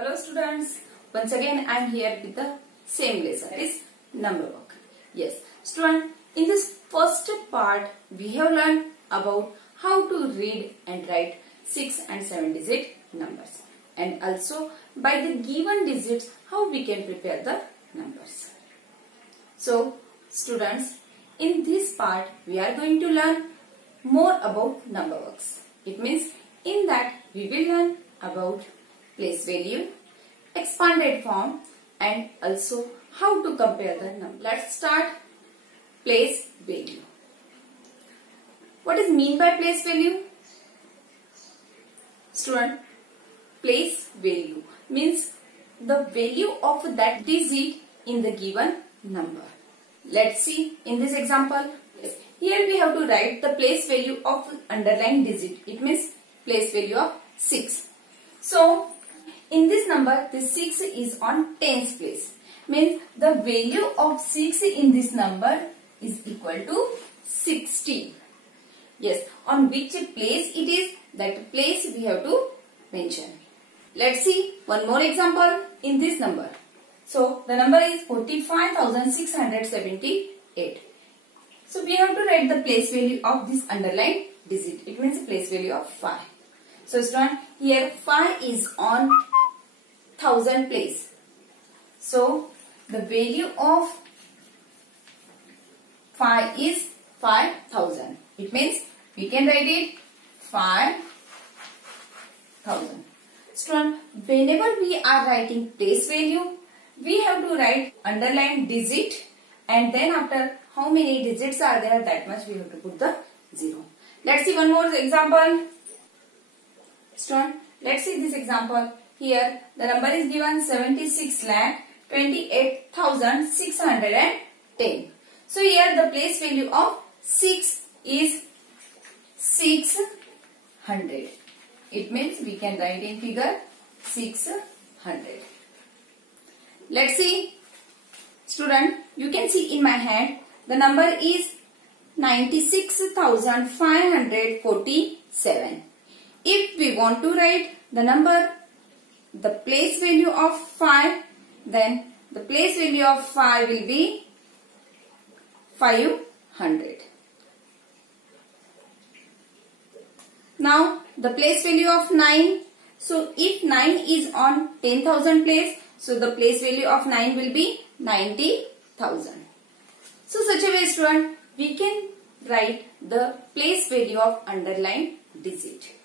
Hello students, once again I am here with the same lesson, that is number work. Yes, student, in this first part we have learned about how to read and write 6 and 7 digit numbers, and also by the given digits how we can prepare the numbers. So students, in this part we are going to learn more about number works. It means in that we will learn about place value, expanded form, and also how to compare the number. Let's start place value. What is mean by place value? Student, place value means the value of that digit in the given number. Let's see in this example. Here we have to write the place value of underlined digit. It means place value of 6. So in this number, the 6 is on tens place. Means the value of 6 in this number is equal to 60. Yes, on which place it is, that place we have to mention. Let's see one more example in this number. So the number is 45,678. So we have to write the place value of this underlined digit. It means place value of 5. So student, here 5 is on 1000 place. So the value of 5 is 5000. It means we can write it 5000. Student, whenever we are writing place value, we have to write underlined digit, and then after how many digits are there, that much we have to put the 0. Let's see one more example. Student, let's see this example. Here the number is given 76,28,610. So here the place value of 6 is 600. It means we can write in figure 600. Let's see. Student, you can see in my hand the number is 96,547. If we want to write the number, the place value of 5, then the place value of 5 will be 500. Now the place value of 9. So if 9 is on 10,000 place, so the place value of 9 will be 90,000. So such a way, student, we can write the place value of underlined digit.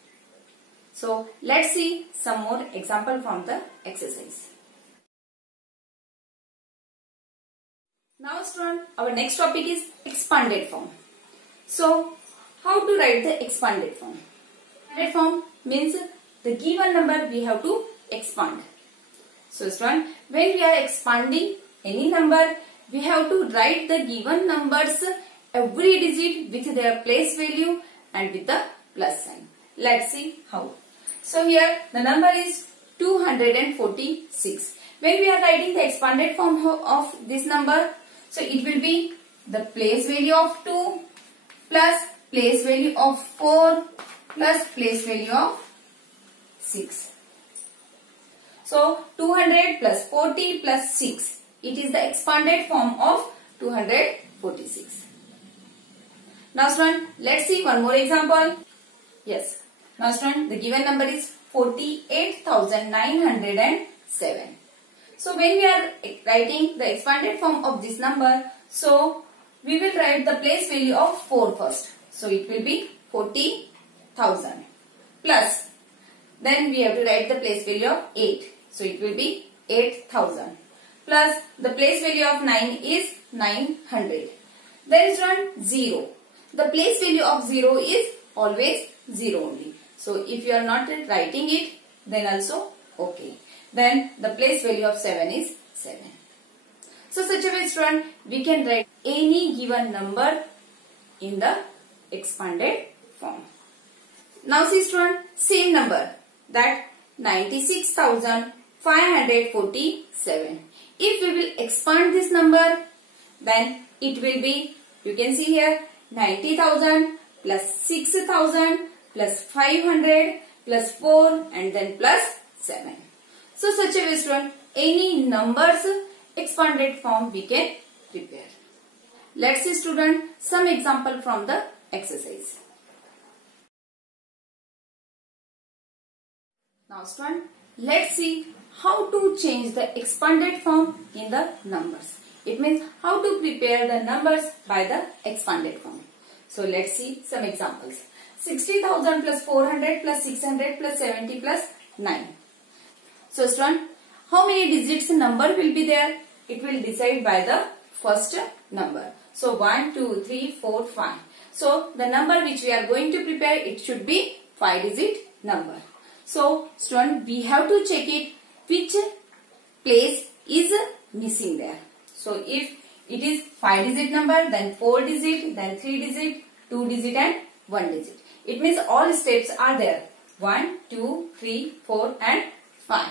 So let's see some more example from the exercise. Now student, our next topic is expanded form. So how to write the expanded form? Expanded form means the given number we have to expand. So student, when we are expanding any number, we have to write the given numbers, every digit with their place value and with the plus sign. Let's see how. So here the number is 246. When we are writing the expanded form of this number, so it will be the place value of 2 plus place value of 4 plus place value of 6. So 200 plus 40 plus 6. It is the expanded form of 246. Now student, let's see one more example. Yes. Now student, the given number is 48,907. So when we are writing the expanded form of this number, so we will write the place value of 4 first. So it will be 40,000 plus, then we have to write the place value of 8. So it will be 8,000 plus the place value of 9 is 900. Then student, 0. The place value of 0 is always 0 only. So if you are not writing it, then also okay. Then the place value of 7 is 7. So such a way, student, we can write any given number in the expanded form. Now see student, same number, that 96,547. If we will expand this number, then it will be, you can see here, 90,000 plus 6,000 plus 500 plus 4 and then plus 7. So such a way student, any numbers expanded form we can prepare. Let's see student some example from the exercise. Now student, let's see how to change the expanded form in the numbers. It means how to prepare the numbers by the expanded form. So let's see some examples. 60,000 plus 400 plus 600 plus 70 plus 9. So student, how many digits number will be there? It will decide by the first number. So 1, 2, 3, 4, 5. So the number which we are going to prepare, it should be 5-digit number. So student, we have to check it which place is missing there. So if it is 5-digit number, then 4-digit, then 3-digit, 2-digit and 1-digit. It means all steps are there. 1, 2, 3, 4 and 5.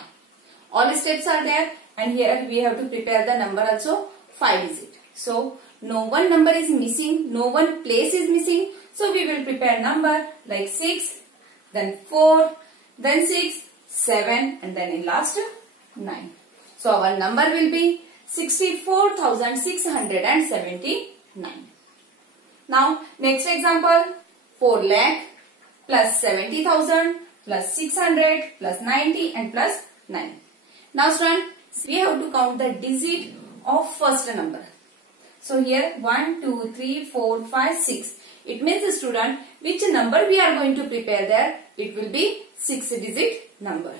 All steps are there, and here we have to prepare the number also 5-digit. So no one number is missing, no one place is missing. So we will prepare number like 6, then 4, then 6, 7 and then in last 9. So our number will be 64,679. Now next example, 4 lakh plus 70,000 plus 600 plus 90 and plus 9. Now student, we have to count the digit of first number. So here 1, 2, 3, 4, 5, 6. It means student, which number we are going to prepare there? It will be 6-digit number.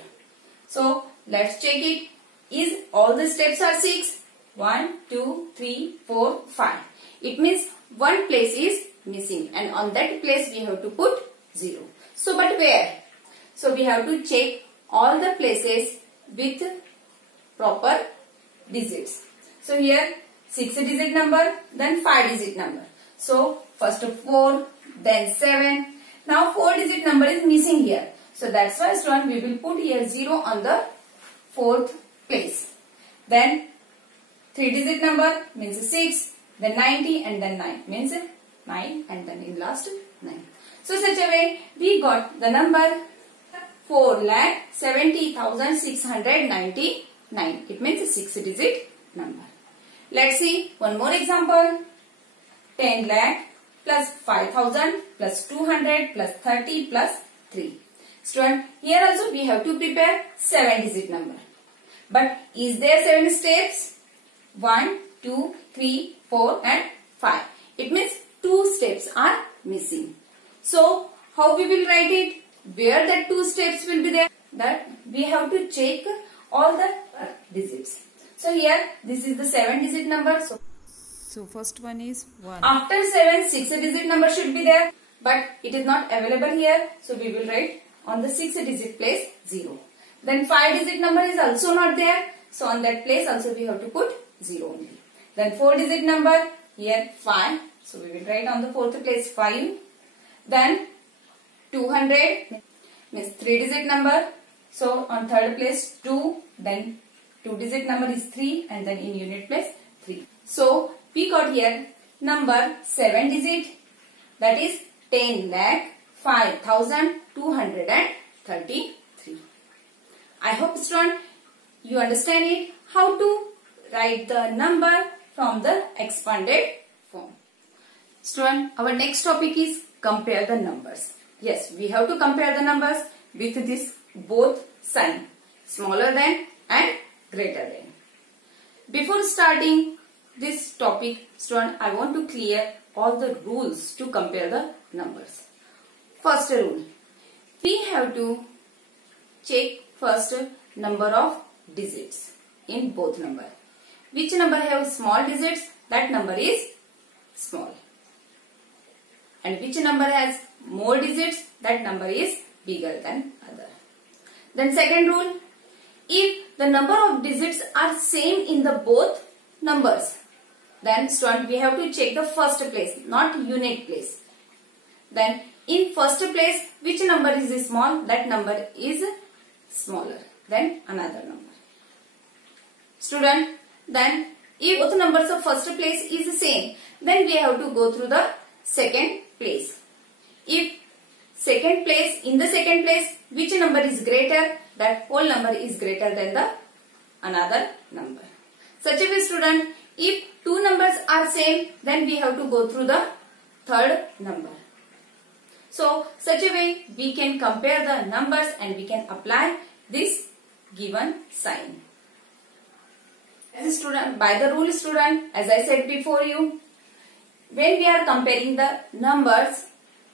So let's check it. Is all the steps are 6? 1, 2, 3, 4, 5. It means one place is missing, and on that place we have to put 0. So but where? So we have to check all the places with proper digits. So here 6-digit number, then 5-digit number. So first 4, then 7. Now 4-digit number is missing here. So that's why student, we will put here 0 on the 4th place. Then 3-digit number means 6, then 90 and then 9 means 9 and then in last 9. So such a way we got the number 4,70,699. It means a 6-digit number. Let's see one more example. 10 lakh plus 5,000 plus 200 plus 30 plus 3. Student, here also we have to prepare 7-digit number. But is there 7 steps? 1, 2, 3, 4 and 5. It means 2 steps are missing. So how we will write it? Where that 2 steps will be there? That we have to check all the digits. So here this is the 7-digit number. So first one is 1. After 7, 6-digit number should be there. But it is not available here. So we will write on the 6-digit place 0. Then 5-digit number is also not there. So on that place also we have to put 0 only. Then 4-digit number, here 5. So we will write on the 4th place 5. Then 200 means 3-digit number. So on 3rd place 2. Then 2-digit number is 3 and then in unit place 3. So we got here number 7-digit, that is 10,05,233. I hope student you understand it how to write the number from the expanded form. Student, our next topic is compare the numbers. Yes, we have to compare the numbers with this both sign, smaller than and greater than. Before starting this topic, student, I want to clear all the rules to compare the numbers. First rule, we have to check first number of digits in both number. Which number have small digits, that number is small. And which number has more digits, that number is bigger than other. Then second rule, if the number of digits are same in the both numbers, then student we have to check the first place, not unit place. Then in first place, which number is small, that number is smaller than another number. Student, then if both numbers of first place is same, then we have to go through the second place. If second place, in the second place, which number is greater, that whole number is greater than the another number. Such a way, student, if two numbers are same, then we have to go through the third number. So such a way we can compare the numbers and we can apply this given sign. As a student, by the rule, student, as I said before you, when we are comparing the numbers,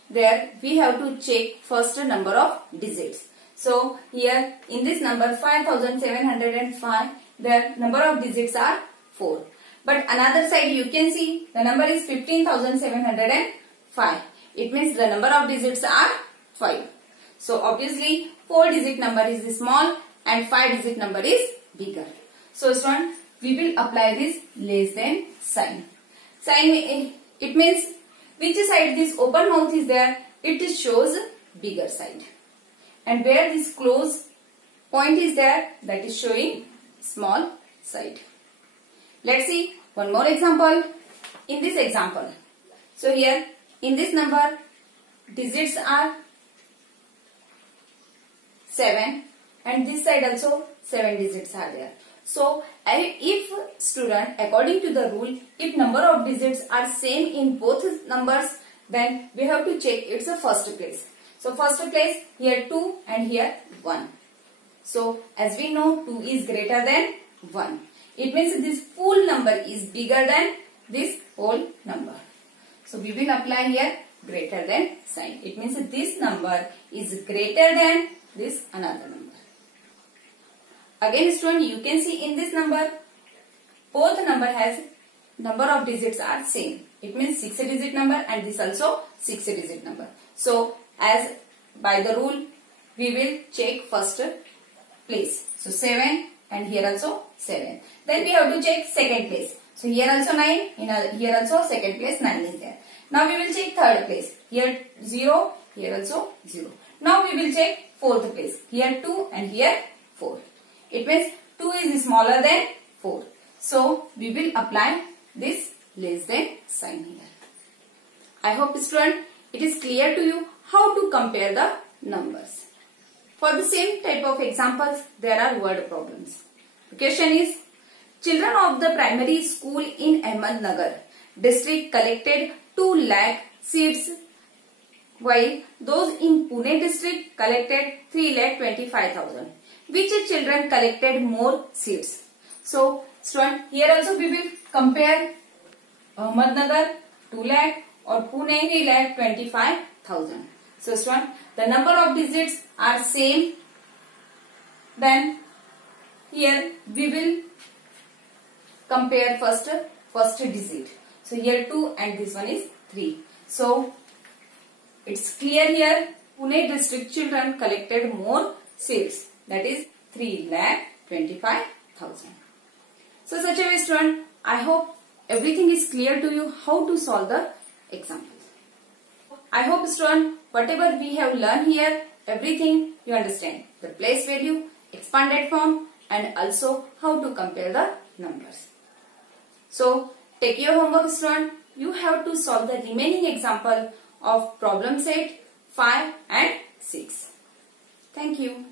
there we have to check first number of digits. So here in this number 5705, the number of digits are 4. But another side you can see the number is 15705. It means the number of digits are 5. So obviously 4 digit number is small and 5 digit number is bigger. So student, we will apply this less than sign. Sign, it means which side this open mouth is there, it shows bigger side. And where this close point is there, that is showing small side. Let's see one more example. In this example, so here in this number digits are 7 and this side also 7 digits are there. So if student, according to the rule, if number of digits are same in both numbers, then we have to check it's a first place. So first place, here 2 and here 1. So as we know, 2 is greater than 1. It means this full number is bigger than this whole number. So we will apply here greater than sign. It means this number is greater than this another number. Again student, you can see in this number, both number has number of digits are same. It means 6 digit number and this also 6 digit number. So as by the rule, we will check first place. So 7 and here also 7. Then we have to check second place. So here also 9, here also second place 9 is there. Now we will check third place. Here 0, here also 0. Now we will check fourth place. Here 2 and here 4. It means 2 is smaller than 4. So we will apply this less than sign here. I hope student, it is clear to you how to compare the numbers. For the same type of examples, there are word problems. The question is, children of the primary school in Ahmednagar district collected 2 lakh seeds, while those in Pune district collected 3,25,000. Which children collected more seeds? So student, here also we will compare Ahmednagar 2 lakh or Pune 3,25,000. So student, the number of digits are same. Then here we will compare first digit. So here 2 and this one is 3. So it's clear here, Pune district children collected more seeds, that is 3,25,000. So such a way student, I hope everything is clear to you how to solve the example. I hope student, whatever we have learned here, everything you understand. The place value, expanded form and also how to compare the numbers. So take your homework student. You have to solve the remaining example of problem set 5 and 6. Thank you.